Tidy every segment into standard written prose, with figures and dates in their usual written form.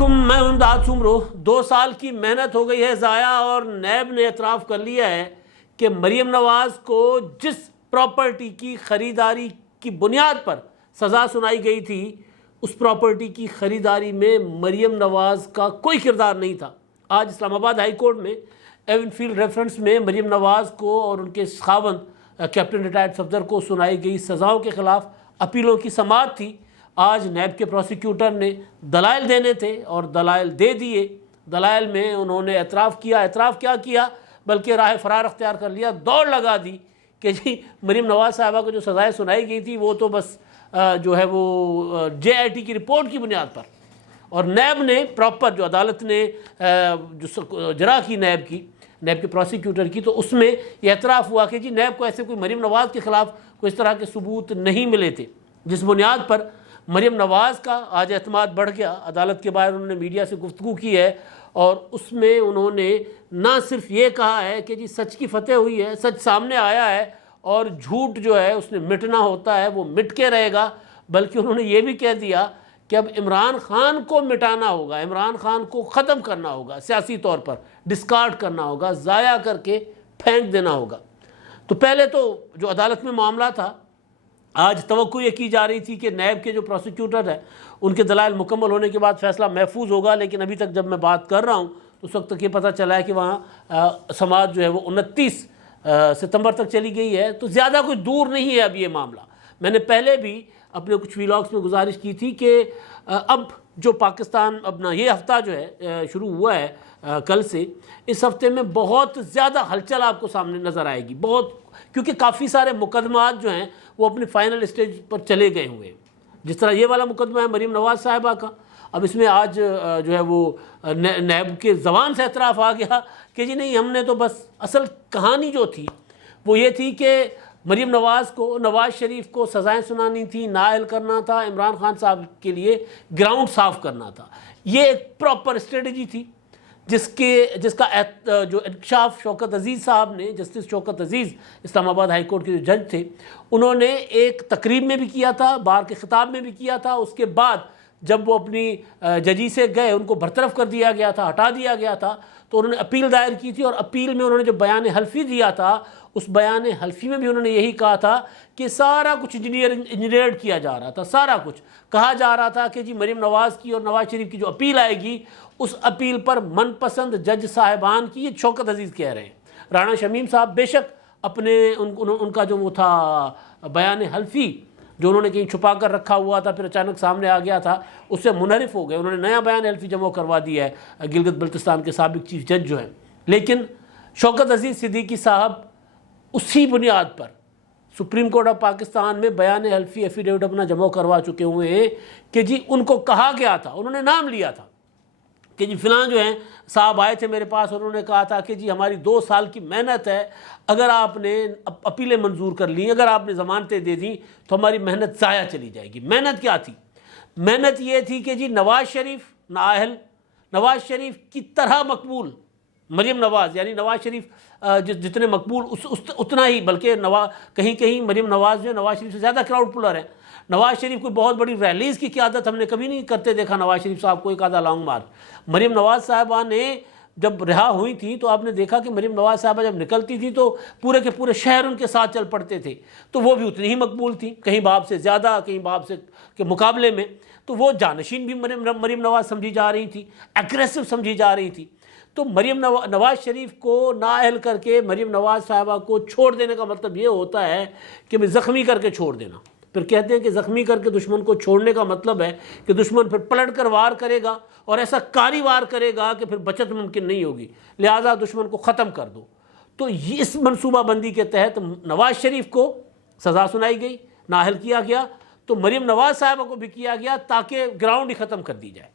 علیکم، میں امداد سمرو۔ 2 سال کی محنت ہو گئی ہے ضائع اور نیب نے اعتراف کر لیا ہے کہ مریم نواز کو جس پراپرٹی کی خریداری کی بنیاد پر سزا سنائی گئی تھی اس پراپرٹی کی خریداری میں مریم نواز کا کوئی کردار نہیں تھا۔ آج اسلام آباد ہائی کورٹ میں ایون فیلڈ ریفرنس میں مریم نواز کو اور ان کے خاوند کیپٹن ریٹائرڈ صفدر کو سنائی گئی سزاؤں کے خلاف اپیلوں کی سماعت تھی۔ آج نیب کے پروسیکیوٹر نے دلائل دینے تھے اور دلائل دے دیے۔ دلائل میں انہوں نے اعتراف کیا کیا بلکہ راہ فرار اختیار کر لیا، دوڑ لگا دی کہ جی مریم نواز صاحبہ کو جو سزائیں سنائی گئی تھی وہ تو بس جو ہے وہ JIT کی رپورٹ کی بنیاد پر، اور نیب نے پراپر جو عدالت نے جو جرا کی نیب کے پروسیکیوٹر کی، تو اس میں یہ اعتراف ہوا کہ جی نیب کو ایسے کوئی مریم نواز کے خلاف کوئی اس طرح کے ثبوت نہیں ملے تھے، جس بنیاد پر مریم نواز کا آج اعتماد بڑھ گیا۔ عدالت کے باہر انہوں نے میڈیا سے گفتگو کی ہے اور اس میں انہوں نے نہ صرف یہ کہا ہے کہ جی سچ کی فتح ہوئی ہے، سچ سامنے آیا ہے اور جھوٹ جو ہے اس نے مٹنا ہوتا ہے وہ مٹ کے رہے گا، بلکہ انہوں نے یہ بھی کہہ دیا کہ اب عمران خان کو مٹانا ہوگا، عمران خان کو ختم کرنا ہوگا، سیاسی طور پر ڈسکارڈ کرنا ہوگا، ضائع کر کے پھینک دینا ہوگا۔ تو پہلے تو جو عدالت میں معاملہ تھا، آج توقع یہ کی جا رہی تھی کہ نیب کے جو پروسیکیوٹر ہیں ان کے دلائل مکمل ہونے کے بعد فیصلہ محفوظ ہوگا، لیکن ابھی تک جب میں بات کر رہا ہوں تو اس وقت تک یہ پتہ چلا ہے کہ وہاں سماعت جو ہے وہ 29 ستمبر تک چلی گئی ہے، تو زیادہ کوئی دور نہیں ہے اب یہ معاملہ۔ میں نے پہلے بھی اپنے کچھ ویلاگس میں گزارش کی تھی کہ اب جو پاکستان اپنا یہ ہفتہ جو ہے شروع ہوا ہے کل سے، اس ہفتے میں بہت زیادہ ہلچل آپ کو سامنے نظر آئے گی، بہت، کیونکہ کافی سارے مقدمات جو ہیں وہ اپنے فائنل اسٹیج پر چلے گئے ہوئے ہیں۔ جس طرح یہ والا مقدمہ ہے مریم نواز صاحبہ کا، اب اس میں آج جو ہے وہ نیب کے زبان سے اعتراف آ گیا کہ جی نہیں، ہم نے تو بس اصل کہانی جو تھی وہ یہ تھی کہ مریم نواز کو، نواز شریف کو سزائیں سنانی تھی، نااہل کرنا تھا، عمران خان صاحب کے لیے گراؤنڈ صاف کرنا تھا۔ یہ ایک پراپر اسٹریٹجی تھی جس کا جو انکشاف شوکت عزیز صاحب نے، جسٹس شوکت عزیز اسلام آباد ہائی کورٹ کے جو جج تھے، انہوں نے ایک تقریب میں بھی کیا تھا، بار کے خطاب میں بھی کیا تھا۔ اس کے بعد جب وہ اپنی ججی سے گئے، ان کو برطرف کر دیا گیا تھا، ہٹا دیا گیا تھا، تو انہوں نے اپیل دائر کی تھی، اور اپیل میں انہوں نے جو بیان حلفی دیا تھا اس بیان حلفی میں بھی انہوں نے یہی کہا تھا کہ سارا کچھ انجینئرڈ کیا جا رہا تھا، سارا کچھ کہا جا رہا تھا کہ جی مریم نواز کی اور نواز شریف کی جو اپیل آئے گی اس اپیل پر من پسند جج صاحبان کی، یہ شوکت عزیز کہہ رہے ہیں۔ رانا شمیم صاحب بے شک اپنے ان کا جو وہ تھا بیان حلفی جو انہوں نے کہیں چھپا کر رکھا ہوا تھا پھر اچانک سامنے آ گیا تھا، اس سے منحرف ہو گئے، انہوں نے نیا بیان حلفی جمع کروا دیا ہے گلگت بلتستان کے سابق چیف جج جو ہیں۔ لیکن شوکت عزیز صدیقی صاحب اسی بنیاد پر سپریم کورٹ آف پاکستان میں بیان حلفی ایفیڈیوٹ اپنا جمع کروا چکے ہوئے ہیں کہ جی ان کو کہا گیا تھا، انہوں نے نام لیا تھا کہ جی فلاں جو ہیں صاحب آئے تھے میرے پاس، انہوں نے کہا تھا کہ جی ہماری 2 سال کی محنت ہے، اگر آپ نے اپیلیں منظور کر لیں، اگر آپ نے ضمانتیں دے دیں تو ہماری محنت ضائع چلی جائے گی۔ محنت کیا تھی؟ محنت یہ تھی کہ جی نواز شریف نااہل، نواز شریف کی طرح مقبول مریم نواز، یعنی نواز شریف جتنے مقبول اتنا ہی، بلکہ کہیں کہیں مریم نواز جو نواز شریف سے زیادہ کراؤڈ پلر ہیں۔ نواز شریف کوئی بہت بڑی ریلیز کی قیادت ہم نے کبھی نہیں کرتے دیکھا نواز شریف صاحب کو، ایک آدھا لانگ مارچ۔ مریم نواز صاحبہ نے جب رہا ہوئی تھیں تو آپ نے دیکھا کہ مریم نواز صاحبہ جب نکلتی تھی تو پورے کے پورے شہر ان کے ساتھ چل پڑتے تھے، تو وہ بھی اتنی ہی مقبول تھیں، کہیں باپ سے زیادہ، کہیں باپ سے کے مقابلے میں، تو وہ جانشین بھی مریم نواز سمجھی جا رہی تھی، ایگریسو سمجھی جا رہی تھی۔ تو مریم نواز شریف کو نااہل کر کے مریم نواز صاحبہ کو چھوڑ دینے کا مطلب یہ ہوتا ہے کہ زخمی کر کے چھوڑ دینا۔ پھر کہتے ہیں کہ زخمی کر کے دشمن کو چھوڑنے کا مطلب ہے کہ دشمن پھر پلٹ کر وار کرے گا اور ایسا کاری وار کرے گا کہ پھر بچت ممکن نہیں ہوگی، لہٰذا دشمن کو ختم کر دو۔ تو اس منصوبہ بندی کے تحت نواز شریف کو سزا سنائی گئی، نااہل کیا گیا، تو مریم نواز صاحبہ کو بھی کیا گیا تاکہ گراؤنڈ ہی ختم کر دی جائے۔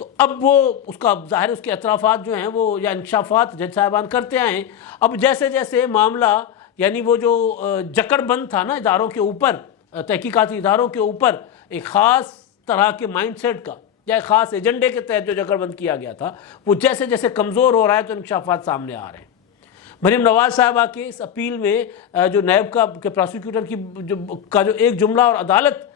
تو اب وہ اس کا ظاہر اس کے اعترافات جو ہیں وہ یا انکشافات جج صاحبان کرتے آئے ہیں۔ اب جیسے جیسے معاملہ، یعنی وہ جو جکڑ بند تھا نا اداروں کے اوپر، تحقیقاتی اداروں کے اوپر ایک خاص طرح کے مائنڈ سیٹ کا یا ایک خاص ایجنڈے کے تحت جو جکڑ بند کیا گیا تھا، وہ جیسے جیسے کمزور ہو رہا ہے تو انکشافات سامنے آ رہے ہیں۔ مریم نواز صاحبہ کے اس اپیل میں جو نیب کے پروسیکیوٹر کا جو ایک جملہ اور عدالت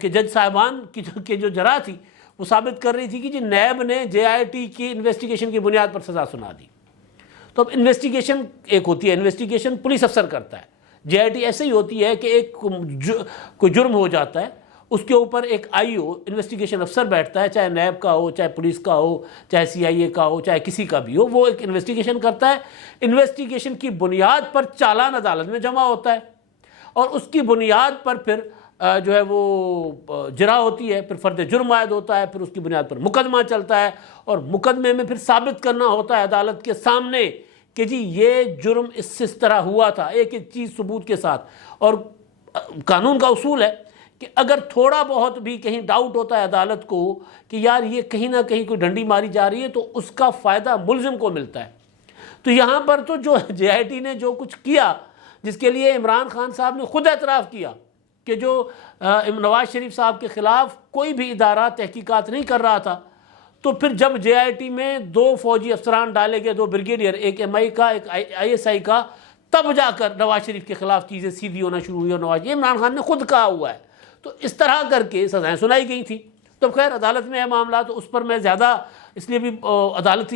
کے جج صاحبان کی جو جرا تھی وہ ثابت کر رہی تھی کہ جی نیب نے JIT کی انویسٹیگیشن کی بنیاد پر سزا سنا دی. تو اب انویسٹیگیشن ایک ہوتی ہے، انویسٹیگیشن پولیس افسر کرتا ہے. JIT ایسے ہی ہوتی ہے کہ ایک کوئی جرم ہو جاتا ہے، اس کے اوپر ایک IO انویسٹیگیشن افسر بیٹھتا ہے، چاہے نیب کا ہو، چاہے پولیس کا ہو، چاہے CIA کا ہو، چاہے کسی کا بھی ہو، وہ ایک انویسٹیگیشن کرتا ہے. انویسٹیگیشن کی بنیاد پر چالان عدالت میں جمع ہوتا ہے اور اس کی بنیاد پر پھر جو ہے وہ جرا ہوتی ہے، پھر فرد جرم عائد ہوتا ہے، پھر اس کی بنیاد پر مقدمہ چلتا ہے اور مقدمے میں پھر ثابت کرنا ہوتا ہے عدالت کے سامنے کہ جی یہ جرم اس طرح ہوا تھا، ایک ایک چیز ثبوت کے ساتھ. اور قانون کا اصول ہے کہ اگر تھوڑا بہت بھی کہیں ڈاؤٹ ہوتا ہے عدالت کو کہ یار یہ کہیں نہ کہیں کوئی ڈنڈی ماری جا رہی ہے تو اس کا فائدہ ملزم کو ملتا ہے. تو یہاں پر تو جو JIT نے جو کچھ کیا، جس کے لیے عمران خان صاحب نے خود اعتراف کیا کہ جو نواز شریف صاحب کے خلاف کوئی بھی ادارہ تحقیقات نہیں کر رہا تھا، تو پھر جب JIT میں 2 فوجی افسران ڈالے گئے، 2 بریگیڈیئر، ایک MI کا ایک ISI کا، تب جا کر نواز شریف کے خلاف چیزیں سیدھی ہونا شروع ہوئی. اور یہ عمران خان نے خود کہا ہوا ہے. تو اس طرح کر کے سزائیں سنائی گئی تھیں. تو خیر عدالت میں ہے معاملہ، تو اس پر میں زیادہ اس لیے بھی عدالت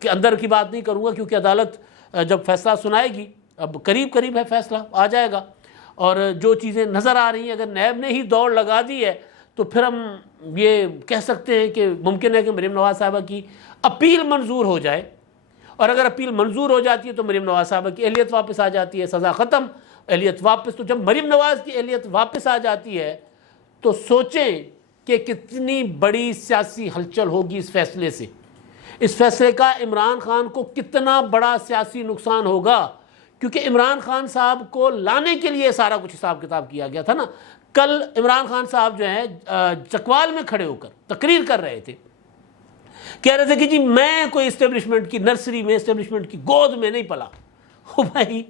کے اندر کی بات نہیں کروں گا، کیونکہ عدالت جب فیصلہ سنائے گی، اب قریب ہے فیصلہ آ جائے گا. اور جو چیزیں نظر آ رہی ہیں، اگر نیب نے ہی دوڑ لگا دی ہے تو پھر ہم یہ کہہ سکتے ہیں کہ ممکن ہے کہ مریم نواز صاحبہ کی اپیل منظور ہو جائے. اور اگر اپیل منظور ہو جاتی ہے تو مریم نواز صاحبہ کی اہلیت واپس آ جاتی ہے، سزا ختم، اہلیت واپس. تو جب مریم نواز کی اہلیت واپس آ جاتی ہے تو سوچیں کہ کتنی بڑی سیاسی ہلچل ہوگی اس فیصلے سے. اس فیصلے کا عمران خان کو کتنا بڑا سیاسی نقصان ہوگا، کیونکہ عمران خان صاحب کو لانے کے لیے سارا کچھ حساب کتاب کیا گیا تھا نا. کل عمران خان صاحب جو ہیں چکوال میں کھڑے ہو کر تقریر کر رہے تھے، کہہ رہے تھے کہ جی میں کوئی اسٹیبلشمنٹ کی نرسری میں، اسٹیبلشمنٹ کی گود میں نہیں پلا. بھائی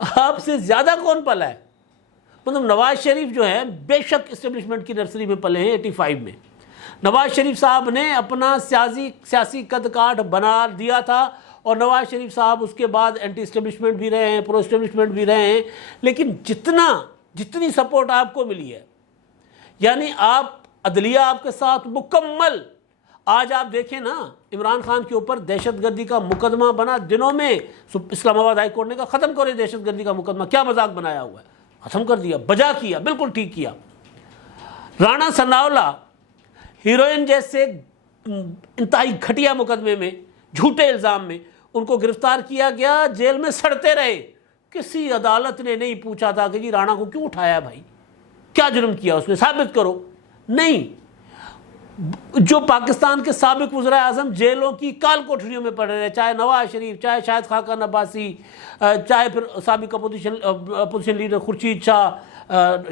آپ سے زیادہ کون پلا ہے؟ مطلب نواز شریف جو ہے بے شک اسٹیبلشمنٹ کی نرسری میں پلے ہیں 85 میں. نواز شریف صاحب نے اپنا سیاسی قد کاٹ بنا دیا تھا، اور نواز شریف صاحب اس کے بعد اینٹی اسٹیبلشمنٹ بھی رہے ہیں، پرو اسٹیبلشمنٹ بھی رہے ہیں. لیکن جتنی سپورٹ آپ کو ملی ہے، یعنی عدلیہ آپ کے ساتھ مکمل. آج آپ دیکھیں نا، عمران خان کے اوپر دہشت گردی کا مقدمہ بنا دنوں میں. اسلام آباد ہائی کورٹ نے کہا ختم کرو دہشت گردی کا مقدمہ، کیا مذاق بنایا ہوا ہے، ختم کر دیا، بجا کیا، بالکل ٹھیک کیا. رانا ثناءاللہ ہیروئن جیسے انتہائی گھٹیا مقدمے میں، جھوٹے الزام میں ان کو گرفتار کیا گیا، جیل میں سڑتے رہے. کسی عدالت نے نہیں پوچھا تھا کہ جی رانا کو کیوں اٹھایا، بھائی کیا جرم کیا اس نے، ثابت کرو. نہیں، جو پاکستان کے سابق وزراء اعظم جیلوں کی کال کوٹھریوں میں پڑے رہے، چاہے نواز شریف، چاہے شاہد خاقان عباسی، چاہے پھر سابق اپوزیشن لیڈر خورشید شاہ،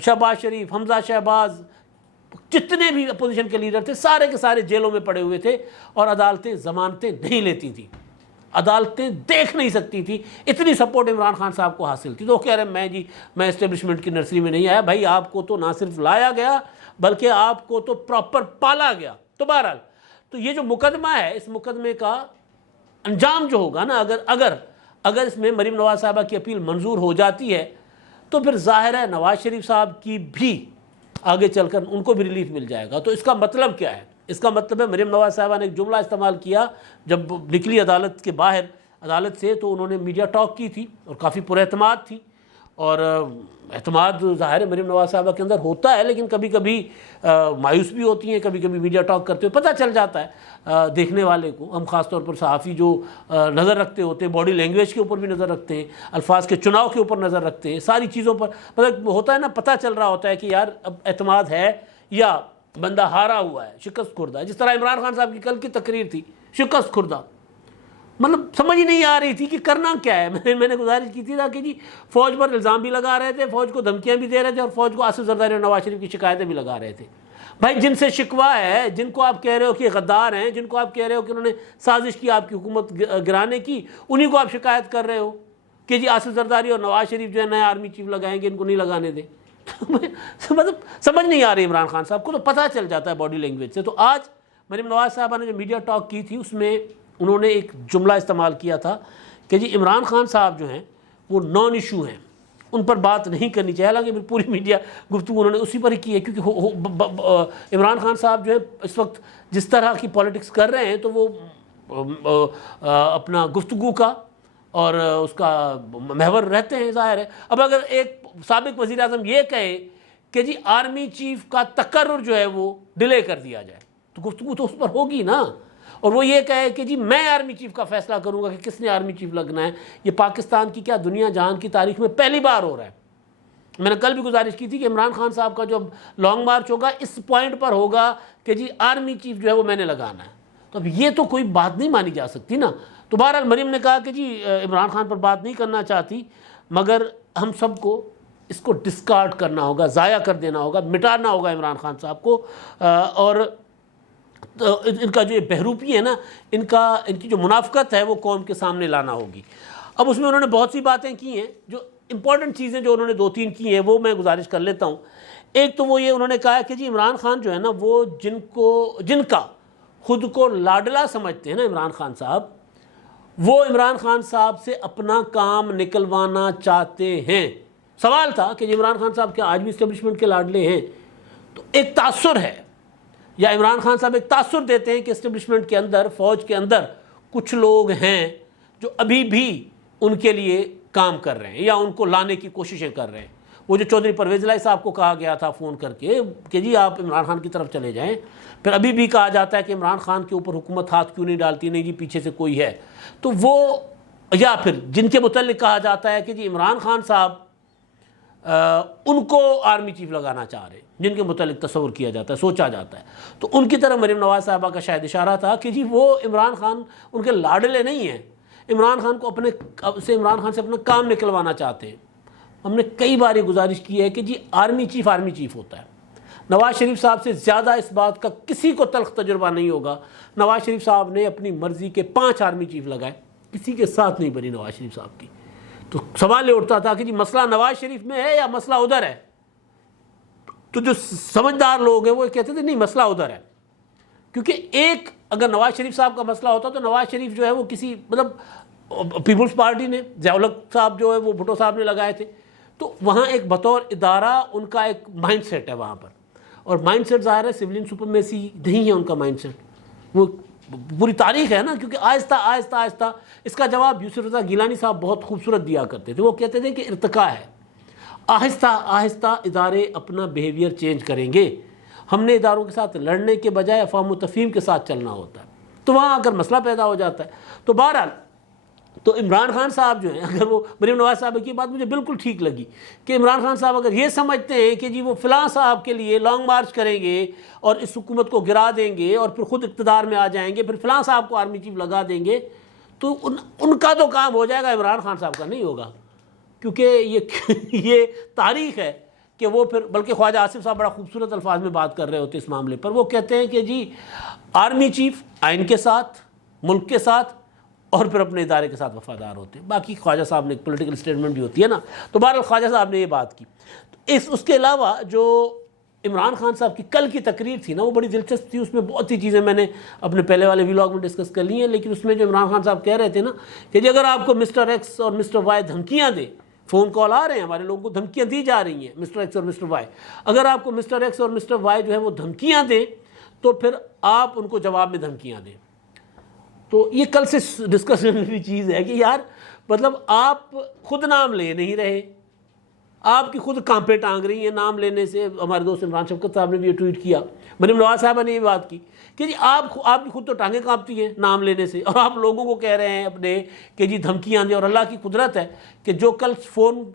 شہباز شریف، حمزہ شہباز، جتنے بھی اپوزیشن کے لیڈر تھے سارے کے سارے جیلوں میں پڑے ہوئے تھے. اور عدالتیں ضمانتیں نہیں لیتی تھیں، عدالتیں دیکھ نہیں سکتی تھی. اتنی سپورٹ عمران خان صاحب کو حاصل تھی. تو وہ کہہ رہے ہیں میں اسٹیبلشمنٹ کی نرسری میں نہیں آیا. بھائی آپ کو تو نہ صرف لایا گیا بلکہ آپ کو تو پراپر پالا گیا. تو بہرحال تو یہ جو مقدمہ ہے، اس مقدمے کا انجام جو ہوگا نا، اگر اس میں مریم نواز صاحبہ کی اپیل منظور ہو جاتی ہے تو پھر ظاہر ہے نواز شریف صاحب کی بھی آگے چل کر ان کو بھی ریلیف مل جائے گا. تو اس کا مطلب کیا ہے؟ اس کا مطلب ہے مریم نواز صاحبہ نے ایک جملہ استعمال کیا جب نکلی عدالت کے باہر عدالت سے، تو انہوں نے میڈیا ٹاک کی تھی اور کافی پر اعتماد تھی. اور اعتماد ظاہر ہے مریم نواز صاحبہ کے اندر ہوتا ہے، لیکن کبھی کبھی مایوس بھی ہوتی ہیں. کبھی کبھی میڈیا ٹاک کرتے ہوئے پتہ چل جاتا ہے دیکھنے والے کو. ہم خاص طور پر صحافی جو نظر رکھتے ہوتے ہیں، باڈی لینگویج کے اوپر بھی نظر رکھتے ہیں، الفاظ کے چناؤ کے اوپر نظر رکھتے ہیں، ساری چیزوں پر مطلب ہوتا ہے نا، پتہ چل رہا ہوتا ہے کہ یار اب اعتماد ہے یا بندہ ہارا ہوا ہے، شکست خوردہ ہے. جس طرح عمران خان صاحب کی کل کی تقریر تھی، شکست خوردہ، مطلب سمجھ ہی نہیں آ رہی تھی کہ کرنا کیا ہے. میں نے گزارش کی تھی کہ جی فوج پر الزام بھی لگا رہے تھے، فوج کو دھمکیاں بھی دے رہے تھے، اور فوج کو آصف زرداری اور نواز شریف کی شکایتیں بھی لگا رہے تھے. بھائی جن سے شکوہ ہے، جن کو آپ کہہ رہے ہو کہ غدار ہیں، جن کو آپ کہہ رہے ہو کہ انہوں نے سازش کی آپ کی حکومت گرانے کی، انہی کو آپ شکایت کر رہے ہو کہ جی آصف زرداری اور نواز شریف جو ہے نئے آرمی چیف لگائیں گے، ان کو نہیں لگانے دیں. مطلب سمجھ نہیں آ رہی عمران خان صاحب کو. تو پتہ چل جاتا ہے باڈی لینگویج سے. تو آج مریم نواز صاحبہ نے جو میڈیا ٹاک کی تھی، اس میں انہوں نے ایک جملہ استعمال کیا تھا کہ جی عمران خان صاحب جو ہیں وہ نان ایشو ہیں، ان پر بات نہیں کرنی چاہیے، حالانکہ پوری میڈیا گفتگو انہوں نے اسی پر ہی کی ہے، کیونکہ عمران خان صاحب جو ہے اس وقت جس طرح کی پالیٹکس کر رہے ہیں تو وہ اپنا گفتگو کا اور اس کا محور رہتے ہیں، ظاہر ہے۔ اب اگر ایک سابق وزیر اعظم یہ کہے کہ جی آرمی چیف کا تقرر جو ہے وہ ڈیلے کر دیا جائے، تو گفتگو تو اس پر ہوگی نا۔ اور وہ یہ کہے کہ جی میں آرمی چیف کا فیصلہ کروں گا کہ کس نے آرمی چیف لگنا ہے، یہ پاکستان کی کیا دنیا جہان کی تاریخ میں پہلی بار ہو رہا ہے۔ میں نے کل بھی گزارش کی تھی کہ عمران خان صاحب کا جو لانگ مارچ ہوگا اس پوائنٹ پر ہوگا کہ جی آرمی چیف جو ہے وہ میں نے لگانا ہے، تو اب یہ تو کوئی بات نہیں مانی جا سکتی نا۔ تو بہرحال مریم نے کہا کہ جی عمران خان پر بات نہیں کرنا چاہتی، مگر ہم سب کو اس کو ڈسکارڈ کرنا ہوگا، ضائع کر دینا ہوگا، مٹانا ہوگا عمران خان صاحب کو، اور ان کا جو یہ بہروپی ہے نا، ان کی جو منافقت ہے وہ قوم کے سامنے لانا ہوگی۔ اب اس میں انہوں نے بہت سی باتیں کی ہیں، جو امپورٹنٹ چیزیں جو انہوں نے 2-3 کی ہیں وہ میں گزارش کر لیتا ہوں۔ ایک تو وہ یہ انہوں نے کہا کہ جی عمران خان جو ہے نا وہ جن کا خود کو لاڈلا سمجھتے ہیں نا عمران خان صاحب، وہ عمران خان صاحب سے اپنا کام نکلوانا چاہتے ہیں۔ سوال تھا کہ جی عمران خان صاحب کیا آج بھی اسٹیبلشمنٹ کے لاڈلے ہیں؟ تو ایک تاثر ہے، یا عمران خان صاحب ایک تاثر دیتے ہیں کہ اسٹیبلشمنٹ کے اندر، فوج کے اندر کچھ لوگ ہیں جو ابھی بھی ان کے لیے کام کر رہے ہیں یا ان کو لانے کی کوششیں کر رہے ہیں۔ وہ جو چودھری پرویز الہی صاحب کو کہا گیا تھا فون کر کے کہ جی آپ عمران خان کی طرف چلے جائیں، پھر ابھی بھی کہا جاتا ہے کہ عمران خان کے اوپر حکومت ہاتھ کیوں نہیں ڈالتی، نہیں جی پیچھے سے کوئی ہے۔ تو وہ، یا پھر جن کے متعلق کہا جاتا ہے کہ جی عمران خان صاحب ان کو آرمی چیف لگانا چاہ رہے ہیں، جن کے متعلق تصور کیا جاتا ہے، سوچا جاتا ہے، تو ان کی طرف مریم نواز صاحبہ کا شاید اشارہ تھا کہ جی وہ عمران خان ان کے لاڈلے نہیں ہیں، عمران خان سے اپنا کام نکلوانا چاہتے ہیں۔ ہم نے کئی بار یہ گزارش کی ہے کہ جی آرمی چیف ہوتا ہے۔ نواز شریف صاحب سے زیادہ اس بات کا کسی کو تلخ تجربہ نہیں ہوگا۔ نواز شریف صاحب نے اپنی مرضی کے 5 آرمی چیف لگائے، کسی کے ساتھ نہیں بنی نواز شریف صاحب کی۔ تو سوال یہ اٹھتا تھا کہ جی مسئلہ نواز شریف میں ہے یا مسئلہ ادھر ہے؟ تو جو سمجھدار لوگ ہیں وہ کہتے تھے نہیں مسئلہ ادھر ہے، کیونکہ اگر نواز شریف صاحب کا مسئلہ ہوتا تو نواز شریف جو ہے وہ کسی پیپلز پارٹی نے، ضیاء الحق صاحب جو ہے وہ بھٹو صاحب نے لگائے تھے، تو وہاں ایک بطور ادارہ ان کا ایک مائنڈ سیٹ ہے وہاں پر، اور مائنڈ سیٹ ظاہر ہے سولین سپرمیسی نہیں ہے ان کا مائنڈ سیٹ، وہ پوری تاریخ ہے نا، کیونکہ آہستہ آہستہ اس کا جواب یوسف رضا گیلانی صاحب بہت خوبصورت دیا کرتے تھے۔ وہ کہتے تھے کہ ارتقاء ہے، آہستہ آہستہ ادارے اپنا بیہیویئر چینج کریں گے، ہم نے اداروں کے ساتھ لڑنے کے بجائے افہام و تفہیم کے ساتھ چلنا ہوتا ہے، تو وہاں اگر مسئلہ پیدا ہو جاتا ہے۔ تو بہرحال تو عمران خان صاحب جو ہیں، اگر وہ مریم نواز صاحب کی بات مجھے بالکل ٹھیک لگی کہ عمران خان صاحب اگر یہ سمجھتے ہیں کہ جی وہ فلاں صاحب کے لیے لانگ مارچ کریں گے اور اس حکومت کو گرا دیں گے اور پھر خود اقتدار میں آ جائیں گے، پھر فلاں صاحب کو آرمی چیف لگا دیں گے، تو ان کا تو کام ہو جائے گا، عمران خان صاحب کا نہیں ہوگا، کیونکہ یہ تاریخ ہے کہ وہ پھر، بلکہ خواجہ آصف صاحب بڑا خوبصورت الفاظ میں بات کر رہے ہوتے اس معاملے پر۔ وہ کہتے ہیں کہ جی آرمی چیف آئین کے ساتھ، ملک کے ساتھ اور پھر اپنے ادارے کے ساتھ وفادار ہوتے ہیں۔ باقی خواجہ صاحب نے ایک پولیٹیکل سٹیٹمنٹ بھی ہوتی ہے نا، تو بہرحال خواجہ صاحب نے یہ بات کی۔ اس کے علاوہ جو عمران خان صاحب کی کل کی تقریر تھی نا وہ بڑی دلچسپ تھی، اس میں بہت سی چیزیں میں نے اپنے پہلے والے ولاگ میں ڈسکس کر لی ہیں، لیکن اس میں جو عمران خان صاحب کہہ رہے تھے نا کہ جی اگر آپ کو مسٹر ایکس اور مسٹر وائی دھمکیاں دیں، فون کال آ رہے ہیں ہمارے لوگوں کو، دھمکیاں دی جا رہی ہیں مسٹر ایکس اور مسٹر وائی، اگر آپ کو مسٹر ایکس اور مسٹر وائی جو ہے وہ دھمکیاں دیں تو پھر آپ ان کو جواب میں دھمکیاں دیں۔ تو یہ کل سے ڈسکشن میں بھی چیز ہے کہ یار مطلب آپ خود نام لے نہیں رہے، آپ کی خود کانپیں ٹانگ رہی ہیں نام لینے سے۔ ہمارے دوست عمران شفقت صاحب نے بھی یہ ٹویٹ کیا، مریم نواز صاحبہ نے یہ بات کی کہ جی آپ کی خود تو ٹانگیں کانپتی ہیں نام لینے سے، اور آپ لوگوں کو کہہ رہے ہیں اپنے کہ جی دھمکیاں دیں، اور اللہ کی قدرت ہے کہ جو کل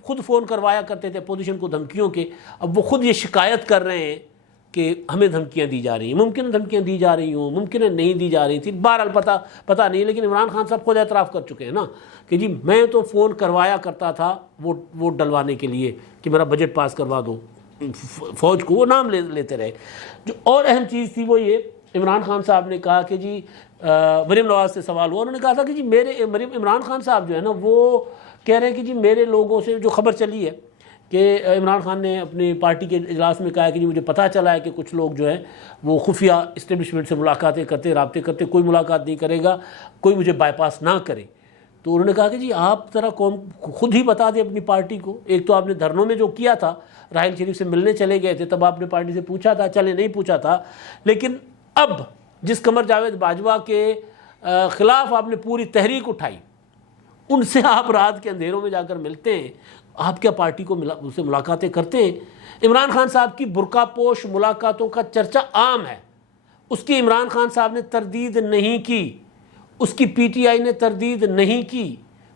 خود فون کروایا کرتے تھے اپوزیشن کو دھمکیوں کے، اب وہ خود یہ شکایت کر رہے ہیں کہ ہمیں دھمکیاں دی جا رہی ہیں۔ ممکن ہے دھمکیاں دی جا رہی ہوں، ممکن ہے نہیں دی جا رہی تھی، بہرحال پتہ نہیں، لیکن عمران خان صاحب خود اعتراف کر چکے ہیں نا کہ جی میں تو فون کروایا کرتا تھا ووٹ ڈلوانے کے لیے کہ میرا بجٹ پاس کروا دو فوج کو، وہ نام لیتے رہے۔ جو اور اہم چیز تھی وہ یہ عمران خان صاحب نے کہا کہ جی مریم نواز سے سوال ہوا، انہوں نے کہا تھا کہ جی عمران خان صاحب جو ہے نا وہ کہہ رہے ہیں کہ جی میرے لوگوں سے جو خبر چلی ہے کہ عمران خان نے اپنی پارٹی کے اجلاس میں کہا ہے کہ جی مجھے پتہ چلا ہے کہ کچھ لوگ جو ہیں وہ خفیہ اسٹیبلشمنٹ سے ملاقاتیں کرتے، رابطے کرتے، کوئی ملاقات نہیں کرے گا، کوئی مجھے بائی پاس نہ کرے۔ تو انہوں نے کہا کہ جی آپ ذرا قوم خود ہی بتا دیں اپنی پارٹی کو. ایک تو آپ نے دھرنوں میں جو کیا تھا, راحیل شریف سے ملنے چلے گئے تھے, تب آپ نے پارٹی سے پوچھا تھا, چلے نہیں پوچھا تھا, لیکن اب جس قمر جاوید باجوہ کے خلاف آپ نے پوری تحریک اٹھائی, ان سے آپ رات کے اندھیروں میں جا کر ملتے ہیں, آپ کیا پارٹی کو اس سے ملاقاتیں کرتے ہیں؟ عمران خان صاحب کی برقع پوش ملاقاتوں کا چرچا عام ہے, اس کی عمران خان صاحب نے تردید نہیں کی, اس کی پی ٹی آئی نے تردید نہیں کی.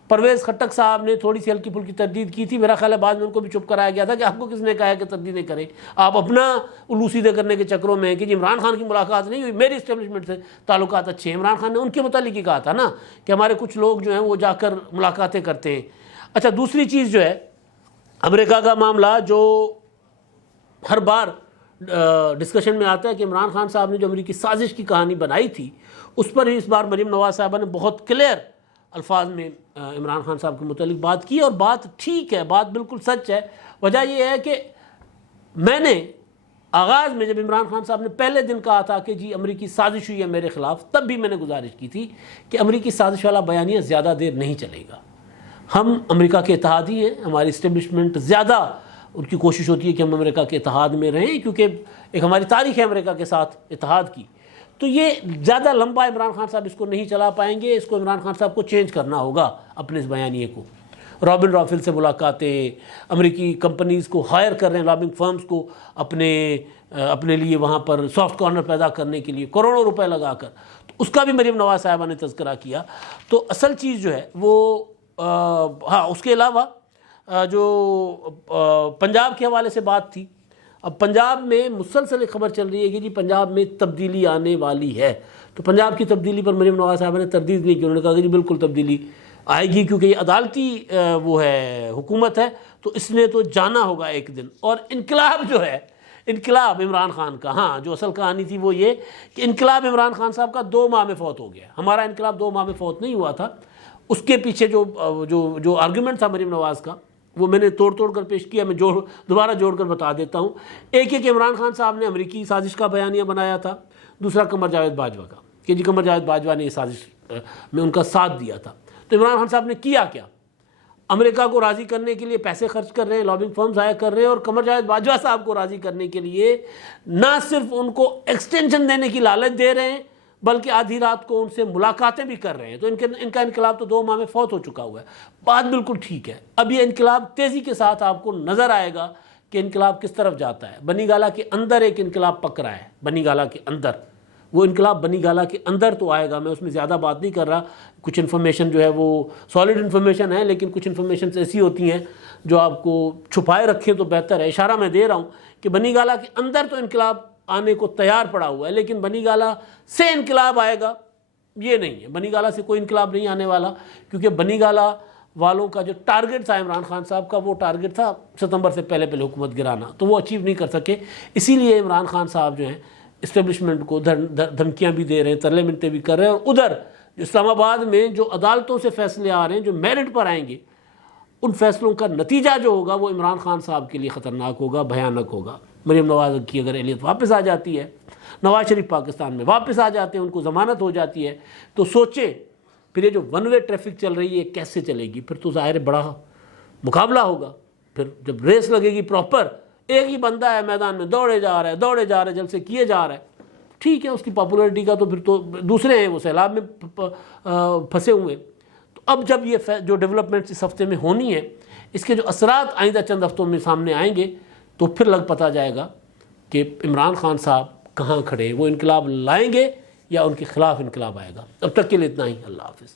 پرویز خٹک صاحب نے تھوڑی سی ہلکی پھلکی تردید کی تھی, میرا خیال ہے بعد میں ان کو بھی چپ کرایا گیا تھا کہ آپ کو کس نے کہا ہے کہ تردید نہیں کریں, آپ اپنا الو سیدھے کرنے کے چکروں میں ہیں کہ جی عمران خان کی ملاقات نہیں ہوئی, میری اسٹیبلشمنٹ سے تعلقات اچھے ہیں. عمران خان نے ان کے متعلق ہی کہا تھا نا کہ ہمارے کچھ لوگ جو ہیں وہ جا کر ملاقاتیں کرتے ہیں. اچھا, دوسری چیز جو ہے امریکہ کا معاملہ جو ہر بار ڈسکشن میں آتا ہے کہ عمران خان صاحب نے جو امریکی سازش کی کہانی بنائی تھی, اس پر ہی اس بار مریم نواز صاحبہ نے بہت کلیئر الفاظ میں عمران خان صاحب کے متعلق بات کی, اور بات ٹھیک ہے, بات بالکل سچ ہے. وجہ یہ ہے کہ میں نے آغاز میں جب عمران خان صاحب نے پہلے دن کہا تھا کہ جی امریکی سازش ہوئی ہے میرے خلاف, تب بھی میں نے گزارش کی تھی کہ امریکی سازش والا بیانیہ زیادہ دیر نہیں چلے گا. ہم امریکہ کے اتحادی ہیں, ہماری اسٹیبلشمنٹ زیادہ ان کی کوشش ہوتی ہے کہ ہم امریکہ کے اتحاد میں رہیں, کیونکہ ایک ہماری تاریخ ہے امریکہ کے ساتھ اتحاد کی. تو یہ زیادہ لمبا عمران خان صاحب اس کو نہیں چلا پائیں گے, اس کو عمران خان صاحب کو چینج کرنا ہوگا اپنے اس بیانیے کو. رابن رافل سے ملاقاتیں, امریکی کمپنیز کو ہائر کر رہے ہیں, لابنگ فرمز کو اپنے لیے وہاں پر سافٹ کارنر پیدا کرنے کے لیے کروڑوں روپے لگا کر, تو اس کا بھی مریم نواز صاحبہ نے تذکرہ کیا. تو اصل چیز جو ہے وہ ہاں, اس کے علاوہ جو پنجاب کے حوالے سے بات تھی, اب پنجاب میں مسلسل ایک خبر چل رہی ہے کہ جی پنجاب میں تبدیلی آنے والی ہے. تو پنجاب کی تبدیلی پر مریم نواز صاحبہ نے تردید نہیں کی, انہوں نے کہا کہ جی بالکل تبدیلی آئے گی, کیونکہ یہ عدالتی وہ ہے حکومت ہے, تو اس نے تو جانا ہوگا ایک دن. اور انقلاب جو ہے, انقلاب عمران خان کا, ہاں جو اصل کہانی تھی وہ یہ کہ انقلاب عمران خان صاحب کا 2 ماہ میں فوت ہو گیا. ہمارا انقلاب 2 ماہ میں فوت نہیں ہوا تھا. اس کے پیچھے جو آرگیومنٹ تھا مریم نواز کا, وہ میں نے توڑ کر پیش کیا, میں دوبارہ جوڑ کر بتا دیتا ہوں. ایک عمران خان صاحب نے امریکی سازش کا بیانیہ بنایا تھا, دوسرا قمر جاوید باجوہ کا, کہ جی قمر جاوید باجوہ نے یہ سازش میں ان کا ساتھ دیا تھا. تو عمران خان صاحب نے کیا کیا؟ امریکہ کو راضی کرنے کے لیے پیسے خرچ کر رہے ہیں, لابنگ فرمز ہائر کر رہے ہیں, اور قمر جاوید باجوہ صاحب کو راضی کرنے کے لیے نہ صرف ان کو ایکسٹینشن دینے کی لالچ دے رہے ہیں, بلکہ آدھی رات کو ان سے ملاقاتیں بھی کر رہے ہیں. تو ان کا انقلاب تو 2 ماہ میں فوت ہو چکا ہوا ہے. بات بالکل ٹھیک ہے. اب یہ انقلاب تیزی کے ساتھ آپ کو نظر آئے گا کہ انقلاب کس طرف جاتا ہے. بنی گالہ کے اندر ایک انقلاب پک رہا ہے, بنی گالہ کے اندر. وہ انقلاب بنی گالہ کے اندر تو آئے گا, میں اس میں زیادہ بات نہیں کر رہا. کچھ انفارمیشن جو ہے وہ سالڈ انفارمیشن ہے, لیکن کچھ انفارمیشنز ایسی ہوتی ہیں جو آپ کو چھپائے رکھیں تو بہتر ہے. اشارہ میں دے رہا ہوں کہ بنی گالہ کے اندر تو انقلاب آنے کو تیار پڑا ہوا ہے, لیکن بنی گالہ سے انقلاب آئے گا یہ نہیں ہے. بنی گالہ سے کوئی انقلاب نہیں آنے والا, کیونکہ بنی گالہ والوں کا جو ٹارگٹ تھا عمران خان صاحب کا, وہ ٹارگٹ تھا ستمبر سے پہلے حکومت گرانا, تو وہ اچیو نہیں کر سکے. اسی لیے عمران خان صاحب جو ہیں اسٹیبلشمنٹ کو دھمکیاں بھی دے رہے ہیں, ترلے منتیں بھی کر رہے ہیں, اور ادھر اسلام آباد میں جو عدالتوں سے فیصلے آ رہے ہیں جو میرٹ پر آئیں گے, ان فیصلوں کا نتیجہ جو ہوگا وہ عمران خان صاحب کے لیے خطرناک ہوگا, بھیانک ہوگا. مریم نواز کی اگر اہلیت واپس آ جاتی ہے, نواز شریف پاکستان میں واپس آ جاتے ہیں, ان کو ضمانت ہو جاتی ہے, تو سوچیں پھر یہ جو ون وے ٹریفک چل رہی ہے کیسے چلے گی. پھر تو ظاہر بڑا مقابلہ ہوگا. پھر جب ریس لگے گی پراپر, ایک ہی بندہ ہے میدان میں, دوڑے جا رہا ہے, جلسے کیے جا رہا ہے, ٹھیک ہے, اس کی پاپولرٹی کا تو پھر تو دوسرے ہیں وہ سیلاب میں پھنسے ہوئے. تو اب جب یہ جو ڈیولپمنٹس اس ہفتے میں ہونی ہے, اس کے جو اثرات آئندہ چند ہفتوں میں سامنے آئیں گے, تو پھر پتہ جائے گا کہ عمران خان صاحب کہاں کھڑے, وہ انقلاب لائیں گے یا ان کے خلاف انقلاب آئے گا. اب تک کے لیے اتنا ہی. اللہ حافظ.